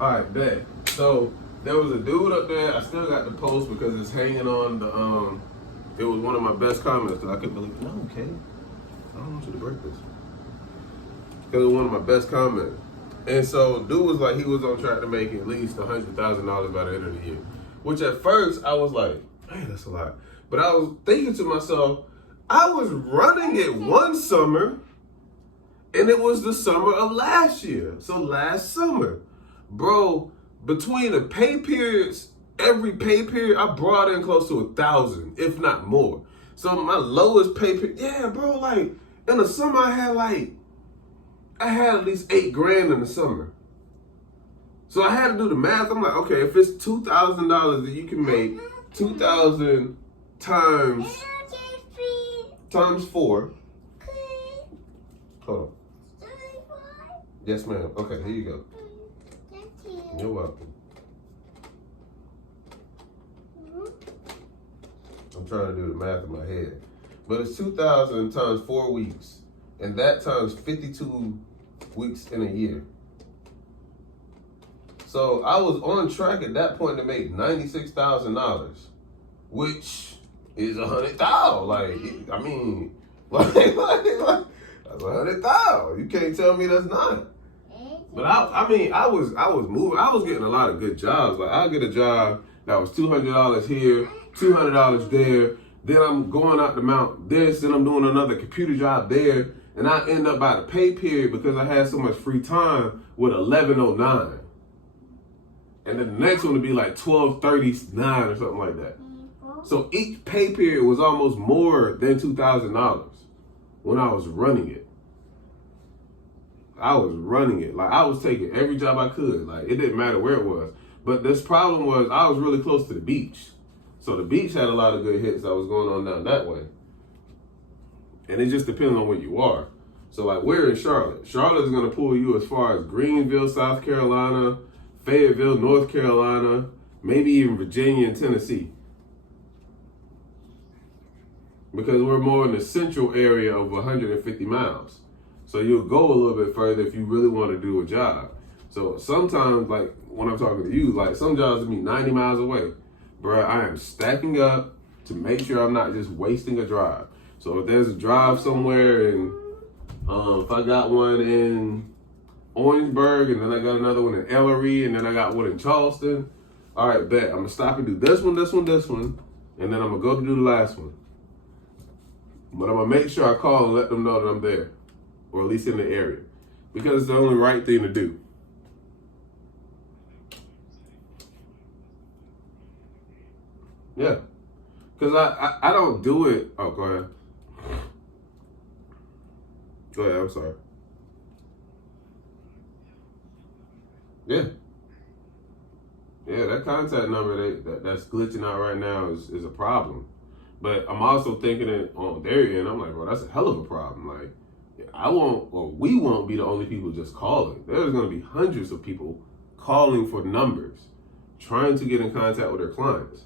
All right, bet. So there was a dude up there. I still got the post because it's hanging on the It was one of my best comments that I couldn't believe. No, okay. I don't want you to break this. Because it was one of my best comments. And so dude was like, he was on track to make at least $100,000 by the end of the year. Which at first I was like, man, that's a lot. But I was thinking to myself, I was running it one summer, and it was the summer of last year. So last summer, bro, between the pay periods, every pay period, I brought in close to 1,000, if not more. So my lowest pay period, yeah, bro, like in the summer I had at least $8,000 in the summer. So I had to do the math. I'm like, okay, if it's $2,000 that you can make, 2,000 times 4. Hold on. Yes, ma'am. Okay, here you go. You're welcome. I'm trying to do the math in my head. But it's 2,000 times 4 weeks. And that times 52 weeks in a year. So I was on track at that point to make $96,000, which is $100,000. Like, I mean, like that's $100,000. You can't tell me that's not. But I mean, I was moving. I was getting a lot of good jobs. Like I get a job that was $200 here, $200 there. Then I'm going out to mount this. Then I'm doing another computer job there, and I end up by the pay period because I had so much free time with $11.09. And then the next one would be like $12.39 or something like that. So each pay period was almost more than $2,000 when I was running it. I was running it. Like I was taking every job I could. Like it didn't matter where it was. But this problem was I was really close to the beach. So the beach had a lot of good hits that was going on down that way. And it just depends on where you are. So like we're in Charlotte. Charlotte is going to pull you as far as Greenville, South Carolina, Fayetteville, North Carolina, maybe even Virginia and Tennessee. Because we're more in the central area of 150 miles. So you'll go a little bit further if you really want to do a job. So sometimes, like when I'm talking to you, like some jobs will be 90 miles away. Bruh, I am stacking up to make sure I'm not just wasting a drive. So if there's a drive somewhere and if I got one in Orangeburg, and then I got another one in Ellery, and then I got one in Charleston. All right, bet. I'm going to stop and do this one, and then I'm going to go to do the last one. But I'm going to make sure I call and let them know that I'm there, or at least in the area, because it's the only right thing to do. Yeah. Because I don't do it. Oh, go ahead. Go ahead, I'm sorry. Yeah. Yeah, that contact number that's glitching out right now is a problem. But I'm also thinking it on their end. I'm like, bro, that's a hell of a problem. Like, we won't be the only people just calling. There's going to be hundreds of people calling for numbers, trying to get in contact with their clients,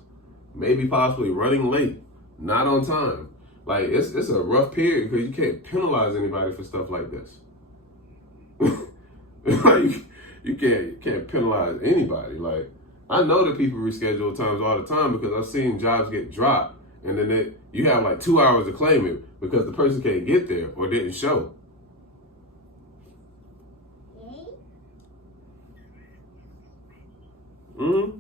maybe possibly running late, not on time. Like, it's a rough period because you can't penalize anybody for stuff like this. Like, you can't penalize anybody. Like, I know that people reschedule times all the time because I've seen jobs get dropped, and then you have like 2 hours to claim it because the person can't get there or didn't show. Mm-hmm.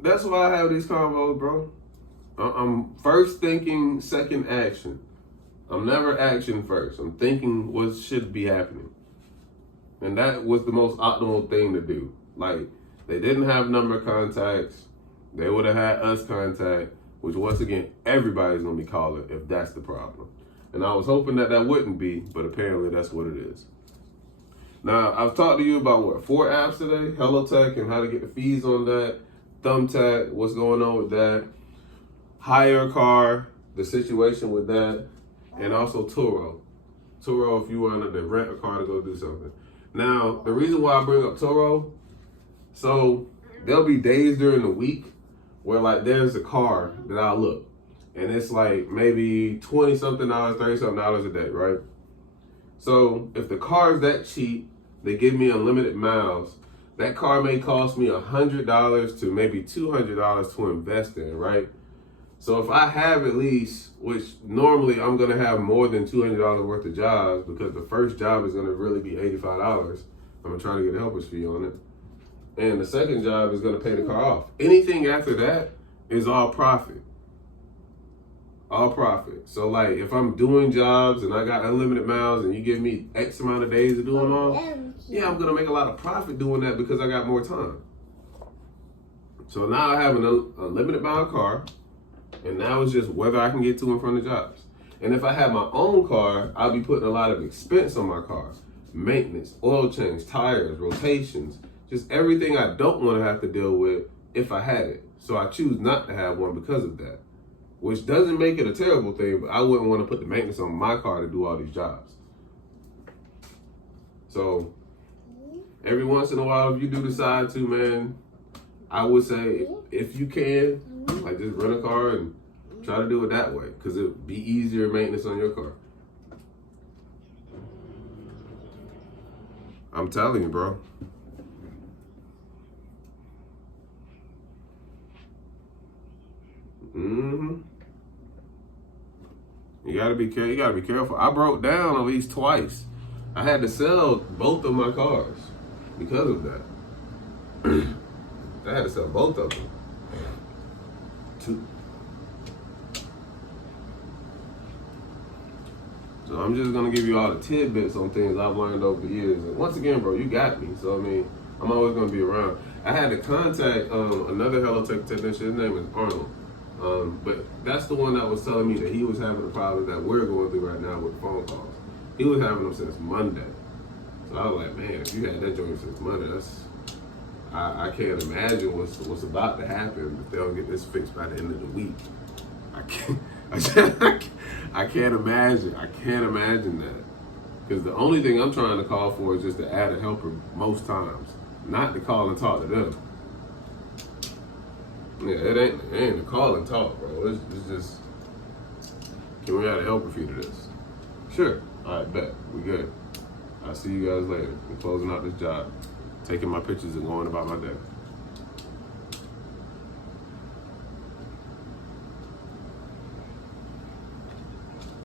That's why I have these convos, bro. I'm first thinking, second action. I'm never action first. I'm thinking what should be happening. And that was the most optimal thing to do. Like, they didn't have number contacts. They would have had us contact, which once again, everybody's going to be calling if that's the problem. And I was hoping that wouldn't be, but apparently that's what it is. Now, I've talked to you about, 4 apps today? Hellotech and how to get the fees on that. Thumbtack, what's going on with that. Hire a car, the situation with that. And also Turo. Turo, if you wanted to rent a car to go do something. Now, the reason why I bring up Turo, so there'll be days during the week where like there's a car that I look. and it's like maybe $20-something, $30-something a day, right? So if the car is that cheap, they give me unlimited miles. That car may cost me $100 to maybe $200 to invest in, right? So if I have at least, which normally I'm gonna have more than $200 worth of jobs because the first job is gonna really be $85. I'm gonna try to get a helper's fee on it. And the second job is gonna pay the car off. Anything after that is all profit. All profit. So like if I'm doing jobs and I got unlimited miles and you give me X amount of days to do them all, yeah, I'm gonna make a lot of profit doing that because I got more time. So now I have an unlimited mile car, and now it's just whether I can get to and from the jobs. And if I have my own car, I'll be putting a lot of expense on my car. Maintenance, oil change, tires, rotations, just everything I don't want to have to deal with if I had it. So I choose not to have one because of that. Which doesn't make it a terrible thing, but I wouldn't want to put the maintenance on my car to do all these jobs. So every once in a while, if you do decide to, man, I would say if you can, like just rent a car and try to do it that way, because it'll be easier maintenance on your car. I'm telling you, bro. You gotta be careful. You gotta be careful. I broke down at least twice. I had to sell both of my cars because of that. I had to sell both of them. So I'm just gonna give you all the tidbits on things I've learned over the years. And once again, bro, you got me. So I mean, I'm always gonna be around. I had to contact another Hellotech technician. His name is Arnold. But that's the one that was telling me that he was having the problems that we're going through right now with phone calls. He was having them since Monday. So I was like, man, if you had that joint since Monday, I can't imagine what's about to happen if they don't get this fixed by the end of the week. I can't imagine. I can't imagine that. Because the only thing I'm trying to call for is just to add a helper most times, not to call and talk to them. Yeah, it ain't a call and talk, bro. It's just, can we add a helper fee to this? Sure. All right, bet. We good. I'll see you guys later. I'm closing out this job, taking my pictures and going about my day.